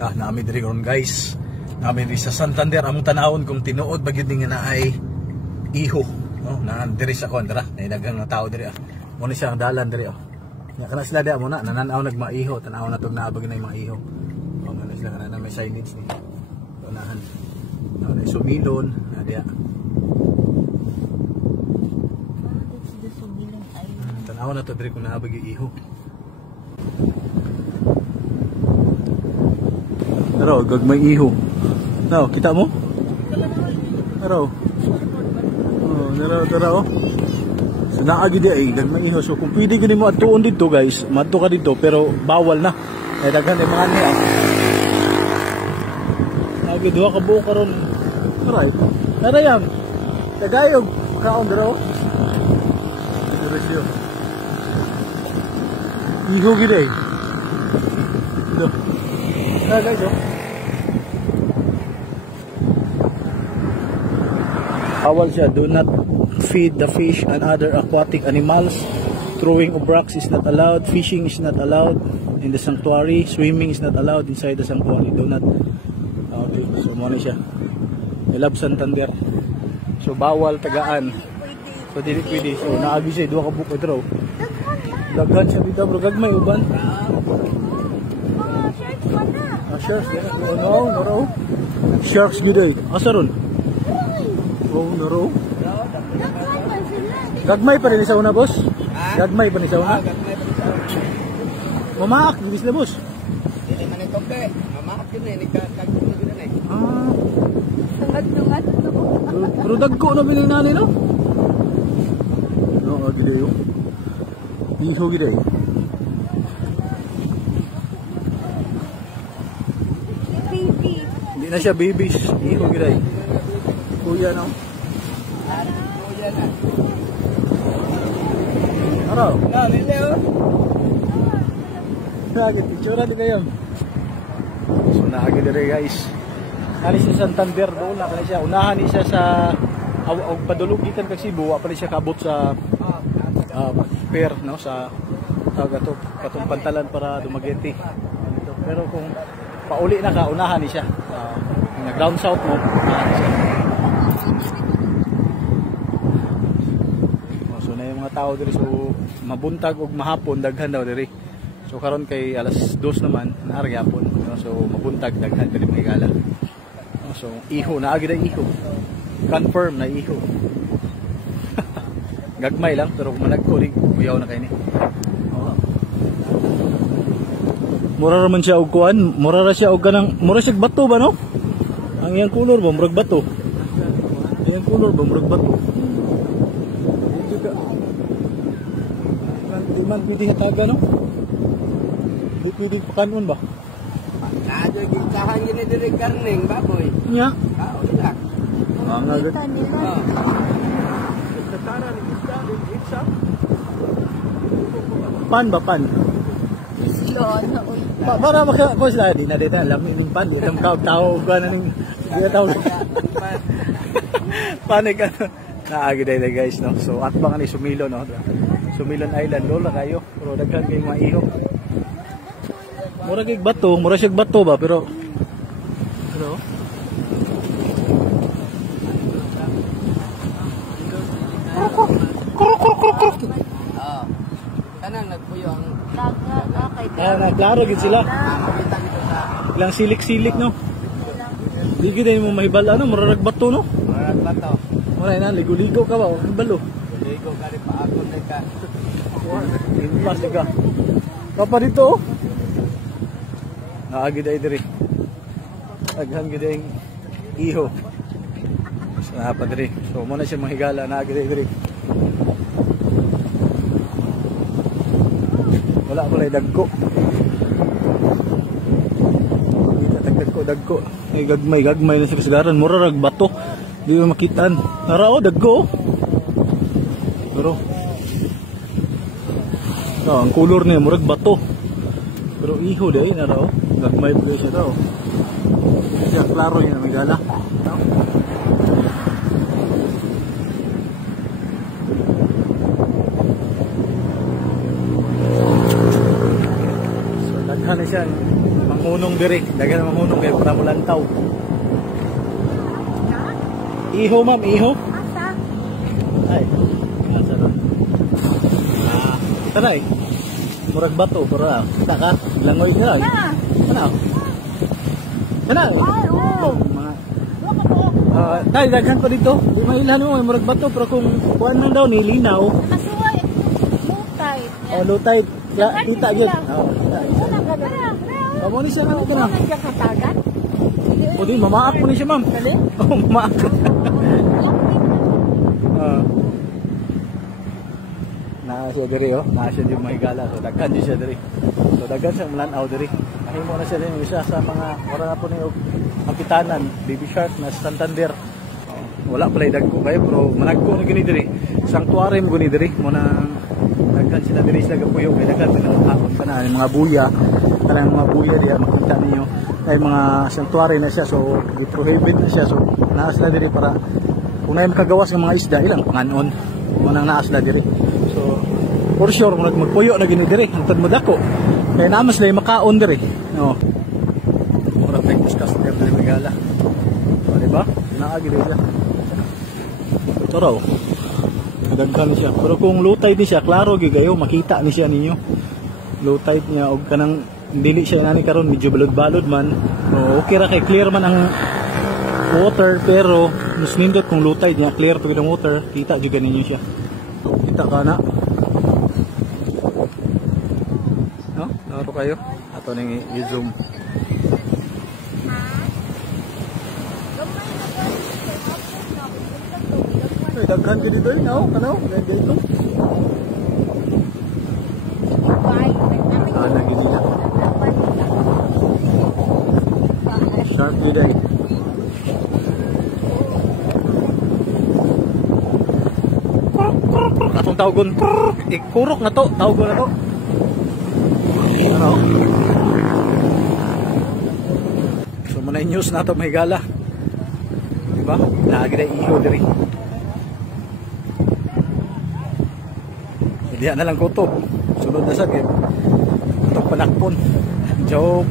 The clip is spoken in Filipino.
Nami diri ron guys. Nami diri sa Santander among tanawon kung tinuod ba gyud nga naay iho. No, nan diri sa kontra. Nay daghang nga tao diri. Mo ni siya ang dalan diri. Nya kana sila dia mo na nananaw nagmaiho, tan-aw na tug naabag na mga iho. O nga sila kana may signage ni. Unahan. Na sumilon na dia. Tan-aw na to diri kung naabag yung iho. Pero gagmay iho. Now, kita mo? Pero Naro. So naagi di ay gagmay iho. So kung pwede gani mo atuon dito guys, madto ka dito pero bawal na. Ay daghan ay mga niya. Naagi duha ka buok karon. Right. Narayam. Tagayog kaon dero. Diretso. Iho gid ay. Do. Guys, bawal siya. Do not feed the fish and other aquatic animals. Throwing of rocks is not allowed. Fishing is not allowed in the sanctuary. Swimming is not allowed inside the sanctuary. Do not. Okay, so muna siya. I love Santander. So bawal tagaan. So dili pwede. So naagi siya duha ka buko dito. Daghan siya dito bro. Gagmay uban. Sharks, no. Sharks gid. Asa ron? Oh, naro. Gagmay pa rin sa una, boss? Gagmay pa rin sa una? Mamaak, gibis na, boss? Hindi man ito, pe. Mamaak yun eh. Nagkagpapag yun eh. Sungat. Pero dagko na bininanay, no? No, gid yun. Iho gid. Hindi na siya babies. Iho gid. Kuya no. Kuya na. Araw. Ah, nila oh. Sagit picture di kayo. So naagi dire guys. Ani sa Santander doon na kani siya. Unahan ni siya sa og padulog gikan kag Cebu, wa pa ni siya kaabot sa pier no sa tagato katong pantalan para Dumaguete. Pero kung pauli na ka, unahan ni siya. Nag-ground south mo, unahan ni siya. So na yung mga tao diri, so mabuntag o mahapon, daghan daw diri. So karon kay alas 2 naman, naarag yapon. So mabuntag, daghan diri mga igala. So iho, naagi na iho. Confirm na iho. Gagmay lang, pero kung managkulig, kuyaw na kayo ni. Mura raman siya og kuan, mura ra siya og kanang mura siya bato ba no? Ang iyang kulor ba murag bato? Iyang kulor ba murag bato? Di man pwede hataga no? Di pwede pakanon ba? Nadyo gitahan gini diri karning baboy. Nya. Kao ila. Ang agad. Katara ni isda din itsa. Pan ba pan? Para maka ko sila di na dito alam ni pan di tam tao ko na di tao panik naagi dai guys no. So at bang ni Sumilon no. Sumilon Island do la kayo pero daghan kay mga iho. Mura kay bato, mura siya bato ba pero Kanang nagpuyo ang klaro gid sila. Ilang silik-silik no. Di gid mo mahibal ano, mura bato no. Murag bato. Mura na ligo-ligo ka ba o balo. Ligo ka rin pa ako na ka. Plastic ka. Papa dito. Naagi dai diri. Aghan gid ang iho. Sa pa diri. So mo na siya mahigala naagi dai diri. Wala pala dagko. Dagko. Ay gagmay na sa kasagaran. Mura rag bato. Di mo makitaan. Nara o dagko. Pero ang kulor niya murag bato. Pero iho dai nara o. Gagmay pa siya daw. Siya klaro niya na may gala. daghan na siya manghunong diri, daghan manghunong kay para mulantaw. Iho ma'am, iho. Asa? Ay. Asa na. Taray. Murag bato para kita ka langoy ka. Na. Ano? Ano? Ay, oo. Mga Wala ko. tayo daghan pa dito. Di mailan mo murag bato pero kung kuan man daw nilinaw. Kasuway. Mutay. Oh, low tide. Kita gyud. Oh, kita. Wala ka na. Amo ni siya ka na. Wala ka katagan. O di mamaak mo ni siya ma'am. Dali. Oh, mamaak. Na siya diri oh, na siya di mahigala so daghan di siya diri. So daghan sa mulanaw diri. Mahimo na siya din isa sa mga wala na po ni ang pitanan, Baby Shark na sa Santander. Wala pala dagko kayo pero managko na gini diri. Sanctuary mo gini diri mo na daghan sila diri sila gapuyo kay daghan pinakahapon pa na mga buya. Kanang mga buya diya makita ninyo kay mga sanctuary na siya so i-prohibit na siya so naa sila diri para kung na makagawas ng mga isda ilang panganon mo nang naa sila diri. So for sure kung magpuyo na gini diri hangtod mo dako kay naman sila makaon diri no ora pek discuss ka diri regala so, diba naa gid siya ito raw daghan siya pero kung low tide ni siya klaro gyud kayo makita ni siya ninyo low tide niya og kanang dili siya nani karon medyo balod-balod man o okay ra kay clear man ang water pero mas nindot kung low tide niya clear pag ang water kita gyud ninyo siya kita ka na no naro kayo ato ning i-zoom ay daghan gyud dito no kanaw dito lagi niya sharp gyud ay atong tawgon kurok na to tawgon na to ano so muna news na to mahigala diba lagi na iho diri hindi na lang kutob sunod na sa game kutob panakpon joke